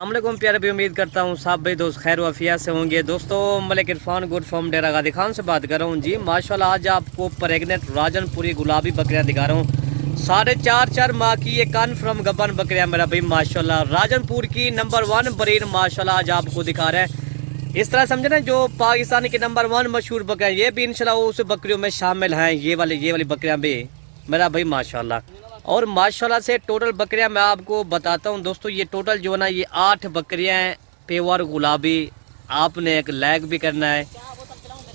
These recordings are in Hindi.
अस्सलामुअलैकुम प्यारे भी, उम्मीद करता हूँ सब भाई दोस्त खैर वफिया से होंगे। दोस्तों मलिक इरफान गुड फॉर्म डेरा गादी खान से बात कर रहा हूँ जी। माशाल्लाह आज आपको प्रेगनेंट राजनपुरी गुलाबी बकरियाँ दिखा रहा हूँ। 4.5 माह की ये कन्फर्म गबन बकरियाँ मेरा भाई माशाल्लाह राजनपुर की नंबर 1 ब्रीड माशाल्लाह आज आपको दिखा रहे हैं। इस तरह समझे ना, जो पाकिस्तान की नंबर 1 मशहूर बकरियाँ ये भी इंशाल्लाह उस बकरियों में शामिल हैं। ये वाली बकरियाँ भी मेरा भाई माशाल्लाह। और माशाल्लाह से टोटल बकरियां मैं आपको बताता हूं दोस्तों। ये टोटल जो है ना, ये 8 बकरियां हैं प्योर गुलाबी। आपने एक लाइक भी करना है,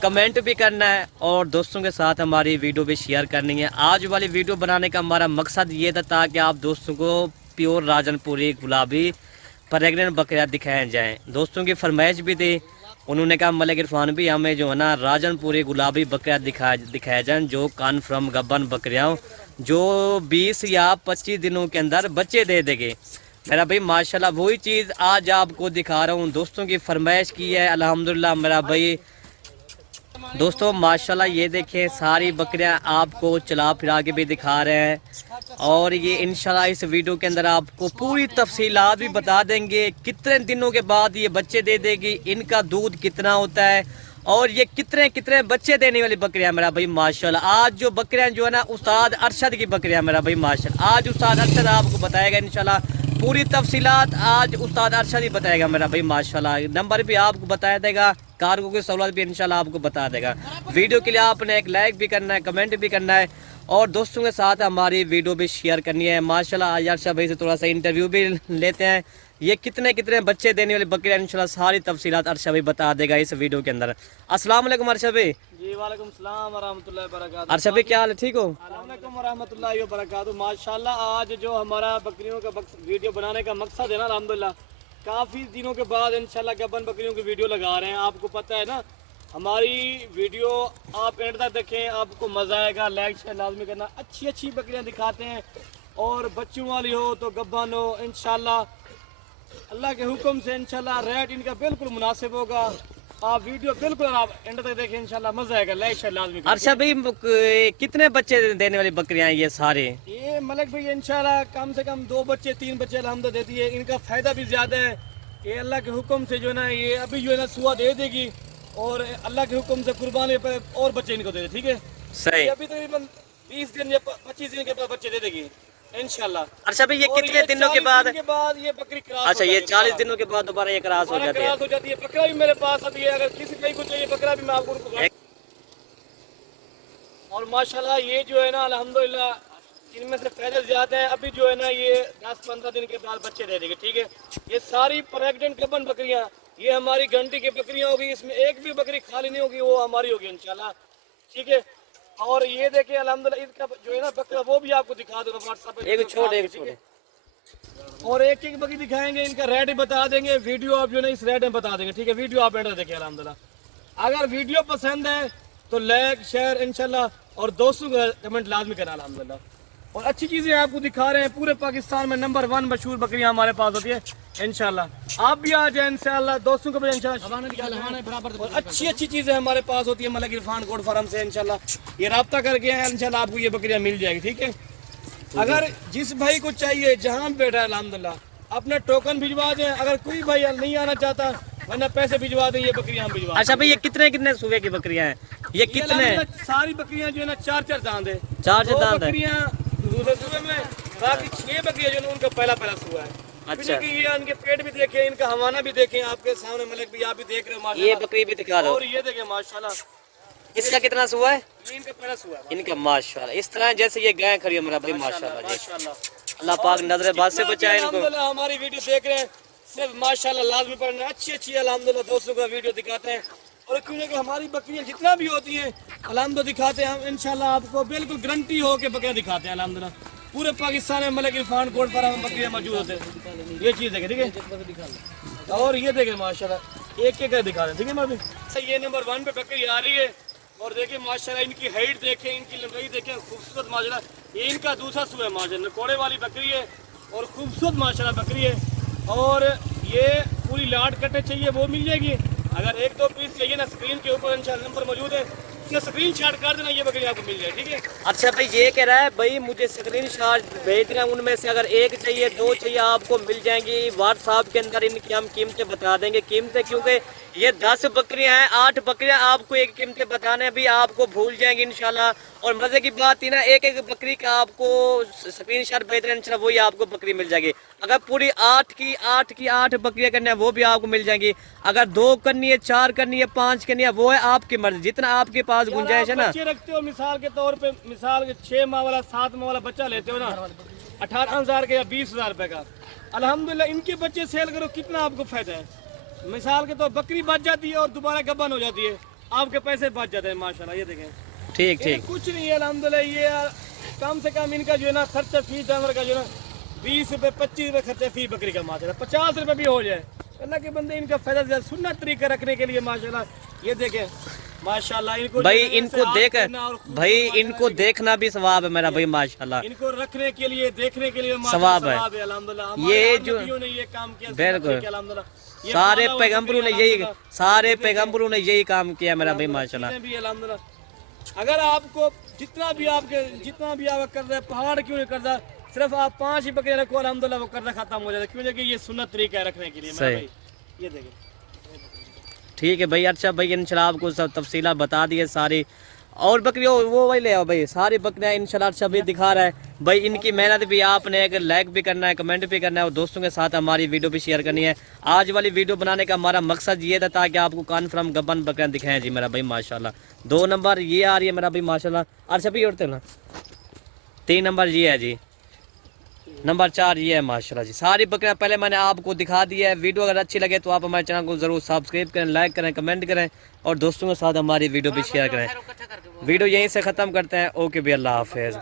कमेंट भी करना है और दोस्तों के साथ हमारी वीडियो भी शेयर करनी है। आज वाली वीडियो बनाने का हमारा मकसद ये था ताकि आप दोस्तों को प्योर राजनपुरी गुलाबी प्रेग्नेंट बकरियां दिखाए जाएँ। दोस्तों की फरमाइश भी थी, उन्होंने कहा मलिक इरफान भी हमें जो है ना राजनपुरी गुलाबी बकरियां दिखाए जाएँ, जो कन्फर्म गबन बकरियाँ जो 20 या 25 दिनों के अंदर बच्चे दे देंगे। मेरा भाई माशाल्लाह वही चीज़ आज आपको दिखा रहा हूँ। दोस्तों की फरमाइश की है अल्हम्दुलिल्लाह मेरा भाई। दोस्तों माशाल्लाह ये देखें, सारी बकरियां आपको चला फिरा के भी दिखा रहे हैं और ये इंशाल्लाह इस वीडियो के अंदर आपको पूरी तफसीलात भी बता देंगे। कितने दिनों के बाद ये बच्चे दे देगी, इनका दूध कितना होता है और ये कितने कितने बच्चे देने वाली बकरियां मेरा भाई माशाल्लाह। आज जो बकरियां जो है ना उस्ताद अरशद की बकरियां मेरा भाई माशाल्लाह। आज उस्ताद अरशद आपको बताएगा इंशाल्लाह पूरी तफसीलात। आज उस्ताद अरशद ही बताएगा मेरा भाई माशाल्लाह। नंबर भी आपको बताया देगा, कार्गो की सहूलत भी इंशाल्लाह आपको बता देगा। वीडियो के लिए आपने एक लाइक भी करना है, कमेंट भी करना है और दोस्तों के साथ हमारी वीडियो भी शेयर करनी है। माशाल्लाह आज अरशद भाई से थोड़ा सा इंटरव्यू भी लेते हैं। ये कितने कितने बच्चे देने वाली बकरियां इंशाल्लाह सारी तफसीलात अरशद भाई बता देगा इस वीडियो के अंदर। अस्सलाम वालेकुम अरशद भाई। जी वालेकुम सलाम व रहमतुल्लाहि व बरकातहू। अरशद भाई क्या हाल है, ठीक हो? वालेकुम व रहमतुल्लाहि व बरकातहू। माशाल्लाह आज जो हमारा बकरियों का वीडियो बनाने का मकसद है ना, अल्हम्दुलिल्लाह काफ़ी दिनों के बाद इंशाल्लाह गबन बकरियों की वीडियो लगा रहे हैं। आपको पता है ना, हमारी वीडियो आप एंड तक देखें, आपको मज़ा आएगा। लाइक शेयर लाजमी करना। अच्छी अच्छी बकरियाँ दिखाते हैं और बच्चों वाली हो तो गबन हो, इंशाल्लाह अल्लाह के हुक्म से इंशाल्लाह रेट इनका बिल्कुल मुनासिब होगा। आप वीडियो बिल्कुल आप एंड तक देखें, इंशाल्लाह मजा आएगा। लाइक शेयर लाजमी करें। अरशद भाई कितने बच्चे देने वाली बकरियां हैं ये सारे? ये मलिक भाई इंशाल्लाह कम से कम 2 बच्चे 3 बच्चे अल्हम्दुलिल्लाह देती है। इनका फायदा भी ज्यादा है। ये अल्लाह के हुक्म से जो है ना, ये अभी जो है ना सुआ दे देगी और अल्लाह के हुक्म से कुर्बानी पर और बच्चे इनको दे दे। ठीक है, सही। अभी तकरीबन 20 दिन या 25 दिन के बाद बच्चे दे देगी इंशाल्लाह। अच्छा भाई ये कितने दिनों के बाद ये बकरी क्रॉस? अच्छा ये 40 दिनों के बाद दोबारा ये क्रॉस हो जाती है। बकरा भी मेरे पास अभी है, अगर किसी भाई को चाहिए बकरा भी मैं आपको और माशाल्लाह ये जो है ना अल्हम्दुलिल्लाह इनमें से फायदे ज्यादा है। अभी जो है ना ये 10-15 दिन के बाद बच्चे दे देंगे। ठीक है, ये सारी प्रेग्नेंट गबन बकरियां ये हमारी घंटी की बकरियां होगी। इसमें एक भी बकरी खाली नहीं होगी, वो हमारी होगी इंशाल्लाह। ठीक है, और ये देखिए अल्हम्दुलिल्लाह इसका जो है ना बकरा वो भी आपको दिखा दूंगा व्हाट्सएप पे। एक छोटे और एक एक बकरी दिखाएंगे, इनका रेट भी बता देंगे। वीडियो आप जो है इस रेट में बता देंगे। ठीक है, वीडियो आप एंड देखिए अल्हम्दुलिल्लाह। अगर वीडियो पसंद है तो लाइक शेयर इंशाल्लाह और दोस्तों का कमेंट लाजमी करना अल्हम्दुलिल्लाह। और अच्छी चीज़ें आपको दिखा रहे हैं। पूरे पाकिस्तान में नंबर 1 मशहूर बकरियां हमारे पास होती है इंशाल्लाह। आप भी आ जाए इंशाल्लाह, दोस्तों को भी इंशाल्लाह। और अच्छी अच्छी चीज़ें हमारे पास होती है मलिक इरफान गोट फार्म से इंशाल्लाह। ये रब्ता करके इंशाल्लाह आपको ये बकरियां मिल जाएगी। ठीक है, अगर जिस भाई को चाहिए जहाँ बैठा है अल्हम्दुलिल्लाह अपना टोकन भिजवा दें। अगर कोई भाई नहीं आना चाहता वरना पैसे भिजवा दें, ये बकरियां हम भिजवा। अच्छा भाई ये कितने कितने सूबे की बकरियां हैं? ये कितने? सारी बकरियां जो है ना 4-4 दांत है। 4 दांत है। दूसरे सूबे में बाकी 6 बकरियां जो है उनका पहला सुआ है। अच्छा, ये इनके पेट भी देखें, इनका हवाना भी देखें आपके सामने मलिक भी आप भी देख रहे हो माशाल्लाह। ये बकरी भी दिखा दो। और ये देखें माशाल्लाह इसका कितना सुआ है? ये इनका पहला सुआ है इनका माशाल्लाह। इस तरह जैसे ये गाय खड़ी है मेरा भाई माशाल्लाह जी। अल्लाह पाक नजर बात से बचाए इनको। अल्हम्दुलिल्लाह हमारी वीडियो देख रहे हैं सिर्फ माशाल्लाह लाजमी पढ़ना। अच्छी अच्छी अल्हम्दुलिल्लाह दोस्तों का वीडियो दिखाते हैं। और क्योंकि हमारी बकरियां जितना भी होती हैं अल्हम्दुलिल्लाह दिखाते हैं हम इंशाल्लाह। आपको बिल्कुल गारंटी हो के बकरियां दिखाते हैं अल्हम्दुलिल्लाह। पूरे पाकिस्तान में मलिक इरफान कोट पर हम बकरियां मौजूद होते हैं। ये चीज़ है, ठीक है। और ये देखें माशाल्लाह एक एक दिखा दें। ठीक है, मैं ये नंबर 1 पे बकरी आ रही है और देखिए माशाल्लाह इनकी हाइट देखें, इनकी लंबाई देखें, खूबसूरत माशाल्लाह। ये इनका दूसरा सुआ है माशाल्लाह, कोड़े वाली बकरी है और खूबसूरत माशाल्लाह बकरी है। और ये पूरी लाट कटे चाहिए वो मिल जाएगी। अगर 1-2 पीस चाहिए ना, स्क्रीन के ऊपर इंशाल्लाह नंबर मौजूद है। इसका स्क्रीनशॉट कर देना, ये बकरी आपको मिल जाए, ठीक है। अच्छा भाई ये कह रहा है भाई मुझे स्क्रीनशॉट भेज देना, उनमें से अगर एक चाहिए दो चाहिए आपको मिल जाएंगी। व्हाट्सएप के अंदर इनकी हम कीमतें बता देंगे, कीमतें क्योंकि ये 10 बकरियां हैं, 8 बकरियां आपको एक कीमतें बताने भी आपको भूल जाएंगे इंशाल्लाह। और मजे की बात थी ना, एक एक बकरी का आपको स्क्रीनशॉट भेज देना इंशाल्लाह, वही आपको बकरी मिल जाएगी। अगर पूरी 8 बकरियां करनी है वो भी आपको मिल जाएंगी। अगर 2 करनी है, 4 करनी है, 5 करनी है, वो है आपकी मर्जी, जितना आपके पास गुंजाइश है ना। बच्चे रखते हो मिसाल के तौर पे, मिसाल के 6 माह वाला 7 माह वाला बच्चा लेते हो ना 18,000 का या 20,000 रुपए का, अल्हम्दुलिल्लाह इनके बच्चे सेल करो, कितना आपको फायदा है। मिसाल के तौर बकरी बच जाती है और दोबारा गब्बन हो जाती है, आपके पैसे बच जाते हैं माशाल्लाह। ये देखें, ठीक ये ठीक, कुछ नहीं है अल्हम्दुलिल्लाह। ये कम से कम इनका जो है ना खर्चा फी जानवर का जो है ना 20 रुपए 25 रुपए खर्चा फी बकरी का माशाल्लाह, 50 रुपए भी हो जाए, अल्लाह के बंदे इनका फायदा ज्यादा सुन्नत तरीका रखने के लिए माशाल्लाह। ये देखें माशाल्लाह, इनको भाई जो है इनको ऐसे देख हाथ करना और खूब भाई माशाल्लाह इनको देखना भी सवाब है मेरा भाई माशाल्लाह, इनको रखने के लिए देखने के लिए सवाब है। अल्हम्दुलिल्लाह। ये ये जो जो ने ये काम किया बिल्कुल अल्हम्दुलिल्लाह, सारे पैगंबरों ने यही सारे पैगंबरों ने यही काम किया मेरा भाई माशाल्लाह। भी अल्हम्दुलिल्लाह। अगर आपको जितना भी आपका कर्जा है, पहाड़ क्यों नहीं कर्जा, सिर्फ आप 5 ही बकरियां रखो अल्हम्दुलिल्लाह, वो कर्जा खत्म हो जाता है। क्यों? कि ये सुन्नत तरीका है रखने के लिए मेरा भाई। ये देखिए, ठीक है भाई। अच्छा भाई इंशाल्लाह आपको सब तफसीला बता दिए सारी। और बकरियों वो भाई ले आओ भाई, सारी बकरियां इंशाल्लाह अच्छा भी दिखा रहा है भाई। इनकी मेहनत भी आपने एक लाइक भी करना है, कमेंट भी करना है और दोस्तों के साथ हमारी वीडियो भी शेयर करनी है। आज वाली वीडियो बनाने का हमारा मकसद ये था ताकि आपको कन्फर्म गब्बन बकरियां दिखाएं जी मेरा भाई माशाल्लाह। 2 नंबर ये आ रही है मेरा भाई माशाल्लाह। अच्छा भी उड़ते ना 3 नंबर ये है जी, नंबर 4 ये है माशाल्लाह जी। सारी बकरियां पहले मैंने आपको दिखा दी है। वीडियो अगर अच्छी लगे तो आप हमारे चैनल को जरूर सब्सक्राइब करें, लाइक करें, कमेंट करें और दोस्तों के साथ हमारी वीडियो भी शेयर करें। वीडियो यहीं से ख़त्म करते हैं। ओके भी, अल्लाह हाफिज़।